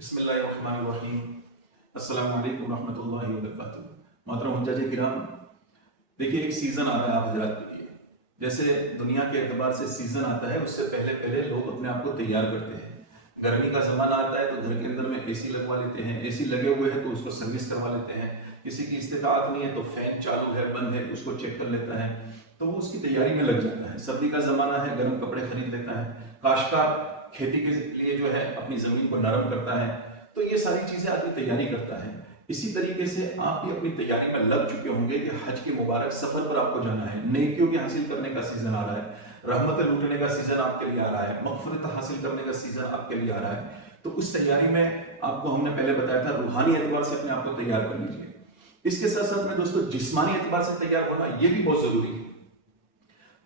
بسم اللہ الرحمن الرحیم۔ السلام علیکم ورحمۃ اللہ وبرکاتہ۔ محترم حجاج کرام، دیکھیے ایک سیزن آ رہا ہے آپ حضرات کے لیے۔ جیسے دنیا کے اعتبار سے سیزن آتا ہے، اس سے پہلے لوگ اپنے آپ کو تیار کرتے ہیں۔ گرمی کا زمانہ آتا ہے تو گھر کے اندر میں اے سی لگوا لیتے ہیں، اے سی لگے ہوئے ہیں تو اس کو سروس کروا لیتے ہیں۔ کسی کی استطاعت نہیں ہے تو فین چالو ہے بند ہے اس کو چیک کر لیتا ہے، تو وہ اس کی تیاری میں لگ جاتا ہے۔ سردی کا زمانہ ہے، گرم کپڑے خرید لیتا ہے۔ کاشتکار کھیتی کے لیے جو ہے اپنی زمین کو نرم کرتا ہے، تو یہ ساری چیزیں آدمی تیاری کرتا ہے۔ اسی طریقے سے آپ بھی اپنی تیاری میں لگ چکے ہوں گے کہ حج کے مبارک سفر پر آپ کو جانا ہے، نیکیوں کے حاصل کرنے کا سیزن آ رہا ہے، رحمت لوٹنے کا سیزن آپ کے لیے آ رہا ہے، مغفرت حاصل کرنے کا سیزن آپ کے لیے آ رہا ہے۔ تو اس تیاری میں آپ کو ہم نے پہلے بتایا تھا روحانی اعتبار سے اپنے آپ کو تیار کر لیجیے۔ اس کے ساتھ ساتھ میں دوستو جسمانی اعتبار سے تیار ہونا یہ بھی بہت ضروری ہے۔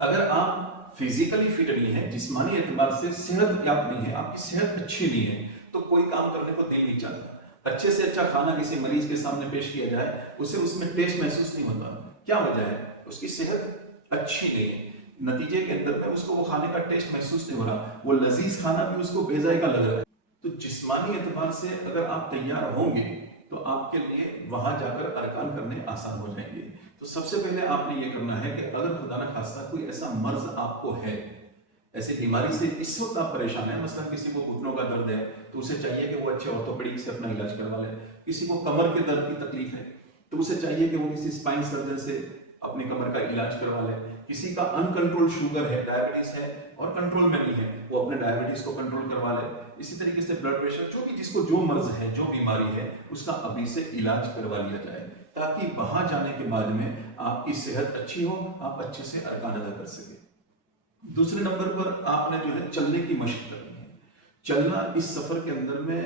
اگر آپ فزیکلی فٹ نہیں ہے، جسمانی اعتبار سے صحت یاب نہیں ہے، آپ کی صحت اچھی نہیں ہے، تو کوئی کام کرنے کو دل نہیں چاہتا۔ اچھے سے اچھا کھانا کسی مریض کے سامنے پیش کیا جائے، اسے اس میں ٹیسٹ محسوس نہیں ہوتا۔ کیا وجہ ہے؟ اس کی صحت اچھی نہیں ہے، نتیجے کے اندر میں اس کو وہ کھانے کا ٹیسٹ محسوس نہیں ہو رہا، وہ لذیذ کھانا بھی اس کو بے ذائقہ لگ رہا ہے۔ تو جسمانی اعتبار سے اگر آپ تیار ہوں گے تو آپ کے لیے وہاں جا کر ارکان کرنے آسان ہو جائیں گے۔ تو سب سے پہلے آپ نے یہ کرنا ہے کہ اگر خدا نہ خواستہ کوئی ایسا مرض آپ کو ہے، ایسی بیماری سے اس وقت آپ پریشان ہیں، مثلا کسی کو گھٹنوں کا درد ہے تو اسے چاہیے کہ وہ اچھے آرتھوپیڈک سے اپنا علاج کروا لے، کسی کو کمر کے درد کی تکلیف ہے تو اسے چاہیے کہ وہ کسی اسپائن سرجن سے اپنی کمر کا علاج کروا لے، کسی کا ان کنٹرول شوگر ہے، ڈائبٹیز ہے اور کنٹرول میں نہیں ہے، وہ اپنے ڈائبٹیز کو کنٹرول کروا لے۔ اسی طریقے سے بلڈ پریشر، جو بھی جس کو جو مرض ہے، جو بیماری ہے، اس کا ابھی سے علاج کروا لیا جائے، تاکہ وہاں جانے کے بعد میں آپ کی صحت اچھی ہو، آپ اچھے سے ارکان ادا کر سکیں۔ دوسرے نمبر پر آپ نے جو ہے چلنے کی مشق کرنی ہے۔ چلنا اس سفر کے اندر میں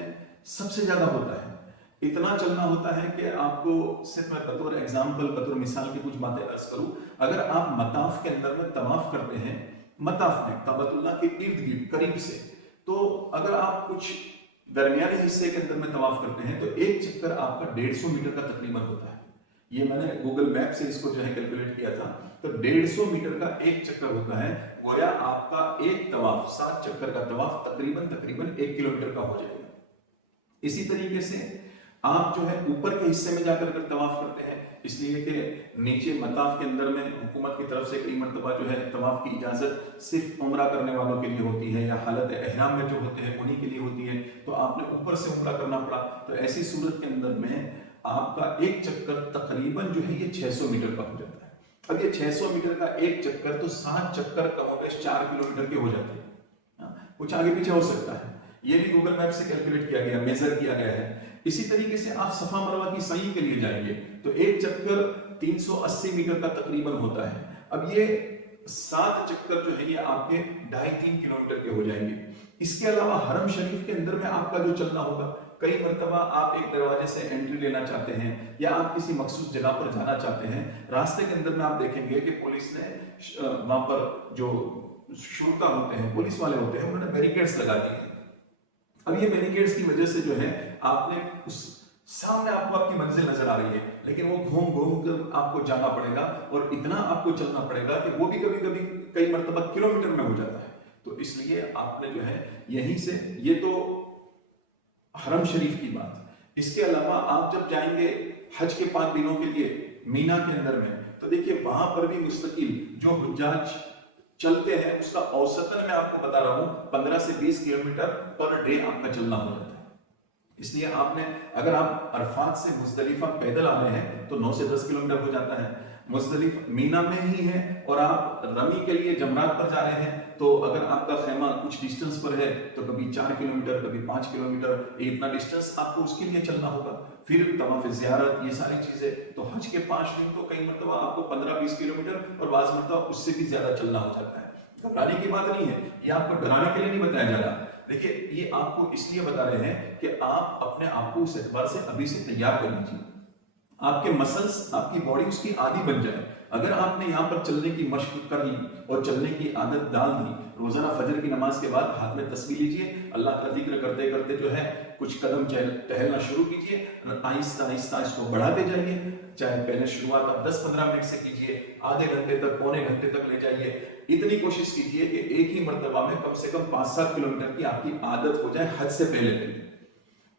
سب سے زیادہ ہوتا ہے، اتنا چلنا ہوتا ہے کہ آپ کو صرف میں بطور ایگزامپل، بطور مثال کی کچھ باتیں عرض کروں۔ اگر آپ مطاف کے اندر میں طواف کرتے ہیں، مطاف میں کعبۃ اللہ کے ارد گرد قریب سے، تو اگر آپ کچھ درمیانے حصے کے اندر میں طواف کرتے ہیں تو ایک چکر آپ کا 150 میٹر کا تقریباً ہوتا ہے۔ یہ میں نے گوگل میپ سے اس کو جو ہے کیلکولیٹ کیا تھا، تو 150 میٹر کا ایک چکر ہوتا ہے، گویا آپ کا ایک طواف 7 چکر کا طواف تقریباً 1 کلومیٹر کا ہو جائے گا۔ اسی طریقے سے آپ جو ہے اوپر کے حصے میں جا کر طواف کرتے ہیں، اس لیے کہ نیچے مطاف کے اندر میں حکومت کی طرف سے کئی مرتبہ جو ہے طواف کی اجازت صرف عمرہ کرنے والوں کے لیے ہوتی ہے، یا حالت احرام میں جو ہوتے ہیں انہی کے لیے ہوتی ہے، تو آپ نے اوپر سے عمرہ کرنا پڑا۔ تو ایسی صورت کے اندر میں آپ کا ایک چکر تقریباً جو ہے یہ 600 میٹر کا ہو جاتا ہے۔ اب یہ 600 میٹر کا ایک چکر تو 7 چکر کم و بیش 4 کلومیٹر کے ہو جاتے ہیں، کچھ آگے پیچھے ہو سکتا ہے، یہ بھی گوگل میپ سے کیلکولیٹ کیا گیا، میجر کیا گیا ہے۔ اسی طریقے سے آپ صفا مروہ کی سعی کے لیے جائیں گے تو ایک چکر 380 میٹر کا تقریباً ہوتا ہے۔ اب یہ 7 چکر جو ہے یہ آپ کے 2.5-3 کلومیٹر کے ہو جائیں گے۔ اس کے علاوہ حرم شریف کے اندر میں آپ کا جو چلنا ہوگا، کئی مرتبہ آپ ایک دروازے سے انٹری لینا چاہتے ہیں یا آپ کسی مخصوص جگہ پر جانا چاہتے ہیں، راستے کے اندر میں آپ دیکھیں گے کہ پولیس نے وہاں پر جو شرطا ہوتے ہیں، پولیس والے ہوتے ہیں، انہوں نے بیریکیڈز لگا دی ہیں۔ اب یہ بیریکیڈز کی وجہ سے جو ہے آپ نے اس سامنے آپ کو آپ کی منزل نظر آ رہی ہے، لیکن وہ گھوم گھوم کر آپ کو جانا پڑے گا اور اتنا آپ کو چلنا پڑے گا کہ وہ بھی کبھی کبھی کئی مرتبہ کلومیٹر میں ہو جاتا ہے۔ تو اس لیے آپ نے جو ہے یہیں سے، یہ تو حرم شریف کی بات، اس کے علاوہ آپ جب جائیں گے حج کے 5 دنوں کے لیے مینا کے اندر میں، تو دیکھیے وہاں پر بھی مستقل جو حجاج چلتے ہیں اس کا اوسطاً میں آپ کو بتا رہا ہوں 15 سے 20 کلومیٹر پر ڈے آپ کا چلنا ہو جاتا ہے۔ اس لیے آپ نے، اگر آپ عرفات سے مزدلفہ پیدل آ رہے ہیں تو 9 سے 10 کلومیٹر ہو جاتا ہے، مزدلفہ مینا میں ہی ہے اور آپ رمی کے لیے جمرات پر جا رہے ہیں تو اگر آپ کا خیمہ کچھ ڈسٹنس پر ہے تو کبھی 4 کلومیٹر، کبھی 5 کلومیٹر، اتنا ڈسٹنس آپ کو اس کے لیے چلنا ہوگا۔ پھر طواف زیارت، یہ ساری چیزیں، تو حج کے 5 دن تو کئی مرتبہ آپ کو 15-20 کلومیٹر اور بعض مرتبہ اس سے بھی زیادہ چلنا ہو جاتا ہے۔ گھبرانے کی بات نہیں ہے، یہ آپ کو ڈرانے کے لیے نہیں بتایا جا رہا۔ دیکھیے یہ آپ کو اس لیے بتا رہے ہیں کہ آپ اپنے آپ کو اس اعتبار سے ابھی سے تیار کر لیجیے، آپ کے مسلز، آپ کی باڈی اس کی عادی بن جائے۔ اگر آپ نے یہاں پر چلنے کی مشق کر لی اور چلنے کی عادت ڈال دی، روزانہ فجر کی نماز کے بعد ہاتھ میں تسبیح لیجیے، اللہ کا ذکر کرتے کرتے جو ہے کچھ قدم ٹہلنا شروع کیجیے، آہستہ آہستہ اس کو بڑھاتے جائیے، چاہے پہلے شروعات آپ 10-15 منٹ سے کیجیے، آدھے گھنٹے تک، پونے گھنٹے تک لے جائیے۔ اتنی کوشش کیجیے کہ ایک ہی مرتبہ میں کم سے کم 5-7 کلومیٹر کی آپ کی عادت ہو جائے حد سے پہلے۔